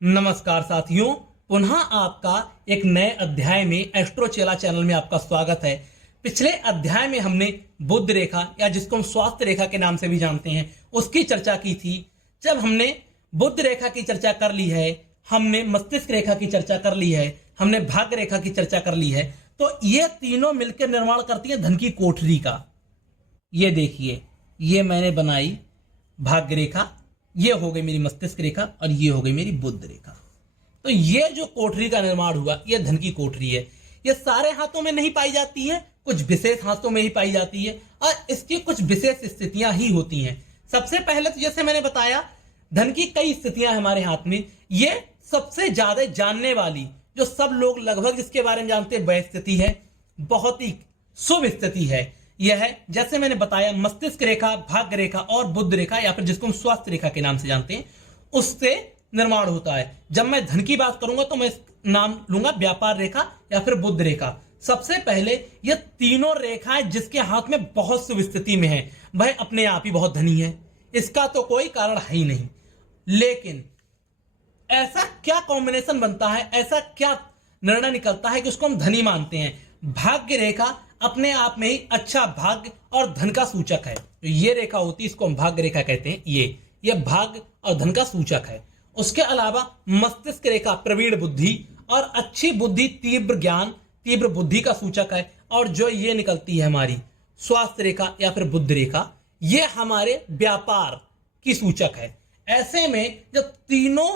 नमस्कार साथियों, पुनः आपका एक नए अध्याय में एस्ट्रो चेला चैनल में आपका स्वागत है। पिछले अध्याय में हमने बुध रेखा या जिसको हम स्वास्थ्य रेखा के नाम से भी जानते हैं उसकी चर्चा की थी। जब हमने बुध रेखा की चर्चा कर ली है, हमने मस्तिष्क रेखा की चर्चा कर ली है, हमने भाग्य रेखा की चर्चा कर ली है, तो ये तीनों मिलकर निर्माण करती है धन की कोठरी का। ये देखिए, ये मैंने बनाई भाग्य रेखा, ये हो गई मेरी मस्तिष्क रेखा और ये हो गई मेरी बुध रेखा। तो ये जो कोठरी का निर्माण हुआ, ये धन की कोठरी है। ये सारे हाथों में नहीं पाई जाती है, कुछ विशेष हाथों में ही पाई जाती है और इसकी कुछ विशेष स्थितियां ही होती हैं। सबसे पहले तो जैसे मैंने बताया, धन की कई स्थितियां हमारे हाथ में। ये सबसे ज्यादा जानने वाली, जो सब लोग लगभग जिसके बारे में जानते हैं, वह स्थिति है, बहुत ही शुभ स्थिति है। यह है, जैसे मैंने बताया, मस्तिष्क रेखा, भाग्य रेखा और बुध रेखा या फिर जिसको हम स्वास्थ्य रेखा के नाम से जानते हैं, उससे निर्माण होता है। जब मैं धन की बात करूंगा तो मैं नाम लूंगा व्यापार रेखा या फिर बुध रेखा। सबसे पहले ये तीनों रेखाएं जिसके हाथ में बहुत शुभ स्थिति में है, वह अपने आप ही बहुत धनी है। इसका तो कोई कारण है ही नहीं। लेकिन ऐसा क्या कॉम्बिनेशन बनता है, ऐसा क्या निर्णय निकलता है कि उसको हम धनी मानते हैं? भाग्य रेखा अपने आप में ही अच्छा भाग्य और धन का सूचक है। तो ये रेखा होती है, इसको हम भाग्य रेखा कहते हैं। ये भाग्य और धन का सूचक है। उसके अलावा मस्तिष्क रेखा प्रवीण बुद्धि और अच्छी बुद्धि, तीव्र ज्ञान, तीव्र बुद्धि का सूचक है। और जो ये निकलती है हमारी स्वास्थ्य रेखा या फिर बुध रेखा, ये हमारे व्यापार की सूचक है। ऐसे में जब तीनों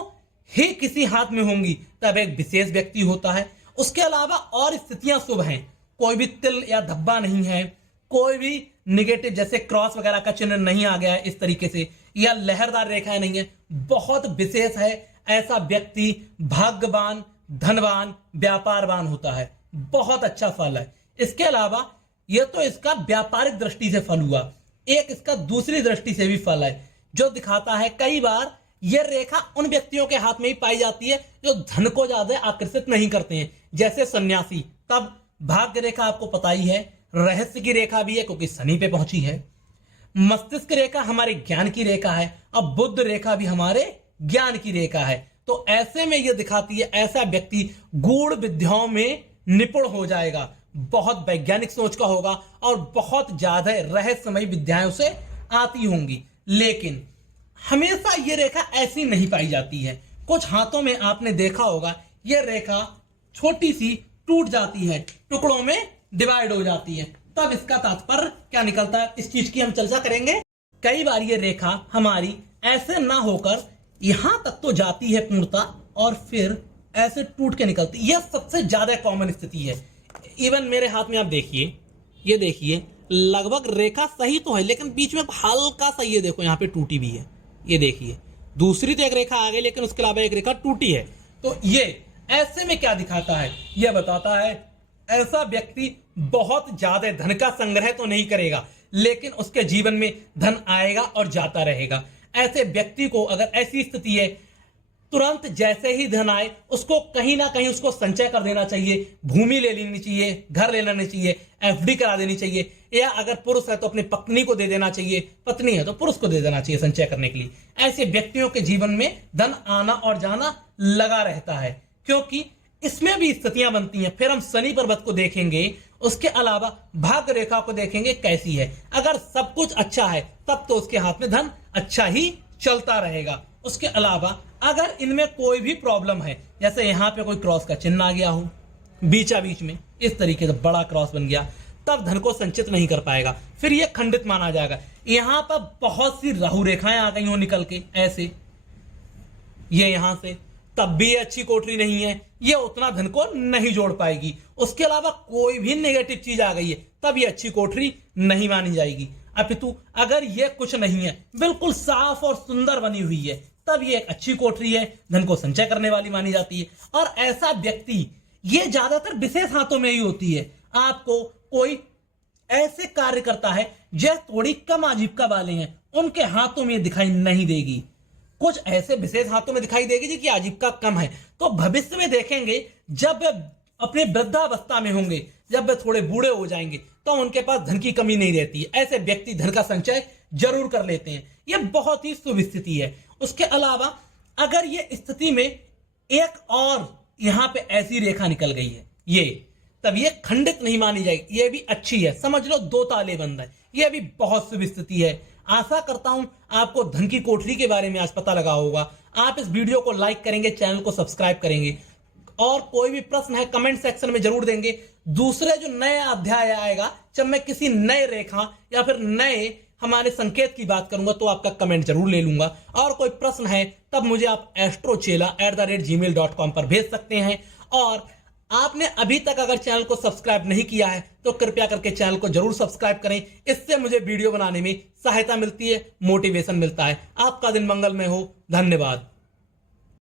ही किसी हाथ में होंगी तब एक विशेष व्यक्ति होता है। उसके अलावा और स्थितियां शुभ हैं, कोई भी तिल या धब्बा नहीं है, कोई भी निगेटिव जैसे क्रॉस वगैरह का चिन्ह नहीं आ गया है इस तरीके से, या लहरदार रेखाएं नहीं है, बहुत विशेष है। ऐसा व्यक्ति भाग्यवान, धनवान, व्यापारवान होता है। बहुत अच्छा फल है। इसके अलावा यह तो इसका व्यापारिक दृष्टि से फल हुआ, एक इसका दूसरी दृष्टि से भी फल है, जो दिखाता है कई बार यह रेखा उन व्यक्तियों के हाथ में ही पाई जाती है जो धन को ज्यादा आकर्षित नहीं करते हैं, जैसे सन्यासी। तब भाग्य रेखा आपको पता ही है, रहस्य की रेखा भी है क्योंकि शनि पे पहुंची है। मस्तिष्क रेखा हमारे ज्ञान की रेखा है, अब बुध रेखा भी हमारे ज्ञान की रेखा है। तो ऐसे में यह दिखाती है ऐसा व्यक्ति गूढ़ विद्याओं में निपुण हो जाएगा, बहुत वैज्ञानिक सोच का होगा और बहुत ज्यादा रहस्यमयी विद्याएं उसे आती होंगी। लेकिन हमेशा यह रेखा ऐसी नहीं पाई जाती है। कुछ हाथों में आपने देखा होगा यह रेखा छोटी सी टूट जाती है, टुकड़ों में डिवाइड हो जाती है। तब इसका तात्पर्य क्या निकलता है, इस चीज की हम चर्चा करेंगे। कई बार ये रेखा हमारी ऐसे ना होकर यहां तक तो जाती है पूर्णता और फिर ऐसे टूट के निकलती। यह सबसे ज्यादा कॉमन स्थिति है। इवन मेरे हाथ में आप देखिए, ये देखिए, लगभग रेखा सही तो है लेकिन बीच में हल्का सा, ये देखो यहाँ पे टूटी भी है। ये देखिए, दूसरी तो एक रेखा आ गई लेकिन उसके अलावा एक रेखा टूटी है। तो ये ऐसे में क्या दिखाता है, यह बताता है ऐसा व्यक्ति बहुत ज्यादा धन का संग्रह तो नहीं करेगा लेकिन उसके जीवन में धन आएगा और जाता रहेगा। ऐसे व्यक्ति को अगर ऐसी स्थिति है, तुरंत जैसे ही धन आए उसको कहीं ना कहीं उसको संचय कर देना चाहिए। भूमि ले लेनी चाहिए, घर ले लेना चाहिए, एफडी करा देनी चाहिए, या अगर पुरुष है तो अपनी पत्नी को दे देना चाहिए, पत्नी है तो पुरुष को दे देना चाहिए संचय करने के लिए। ऐसे व्यक्तियों के जीवन में धन आना और जाना लगा रहता है क्योंकि इसमें भी स्थितियां बनती हैं। फिर हम शनि पर्वत को देखेंगे, उसके अलावा भाग्य रेखा को देखेंगे कैसी है। अगर सब कुछ अच्छा है तब तो उसके हाथ में धन अच्छा ही चलता रहेगा। उसके अलावा अगर इनमें कोई भी प्रॉब्लम है, जैसे यहां पे कोई क्रॉस का चिन्ह आ गया हो बीचा बीच में, इस तरीके से बड़ा क्रॉस बन गया, तब धन को संचित नहीं कर पाएगा, फिर यह खंडित माना जाएगा। यहां पर बहुत सी राहु रेखाएं आ गई हो निकल के ऐसे, ये यहां से, तब भी ये अच्छी कोठरी नहीं है, ये उतना धन को नहीं जोड़ पाएगी। उसके अलावा कोई भी नेगेटिव चीज आ गई है तब ये अच्छी कोठरी नहीं मानी जाएगी। अपितु अगर ये कुछ नहीं है, बिल्कुल साफ और सुंदर बनी हुई है, तब ये एक अच्छी कोठरी है, धन को संचय करने वाली मानी जाती है। और ऐसा व्यक्ति, ये ज्यादातर विशेष हाथों में ही होती है। आपको कोई ऐसे कार्य करता है जो थोड़ी कम आजीविका वाले हैं, उनके हाथों में दिखाई नहीं देगी। कुछ ऐसे विशेष हाथों में दिखाई देगी जिनकी आजीविका कम है, तो भविष्य में देखेंगे जब वे अपने वृद्धावस्था में होंगे, जब वे थोड़े बूढ़े हो जाएंगे तो उनके पास धन की कमी नहीं रहती है। ऐसे व्यक्ति धन का संचय जरूर कर लेते हैं। यह बहुत ही शुभ स्थिति है। उसके अलावा अगर ये स्थिति में एक और यहां पे ऐसी रेखा निकल गई है ये, तब ये खंडित नहीं मानी जाएगी, ये भी अच्छी है, समझ लो दो ताले बंद है, ये भी बहुत शुभ स्थिति है। आशा करता हूं आपको धन की कोठरी के बारे में आज पता लगा होगा। आप इस वीडियो को लाइक करेंगे, चैनल को सब्सक्राइब करेंगे, और कोई भी प्रश्न है कमेंट सेक्शन में जरूर देंगे। दूसरे जो नया अध्याय आएगा, जब मैं किसी नए रेखा या फिर नए हमारे संकेत की बात करूंगा तो आपका कमेंट जरूर ले लूंगा। और कोई प्रश्न है तब मुझे आप astrochela@gmail.com पर भेज सकते हैं। और आपने अभी तक अगर चैनल को सब्सक्राइब नहीं किया है तो कृपया करके चैनल को जरूर सब्सक्राइब करें, इससे मुझे वीडियो बनाने में सहायता मिलती है, मोटिवेशन मिलता है। आपका दिन मंगलमय हो, धन्यवाद।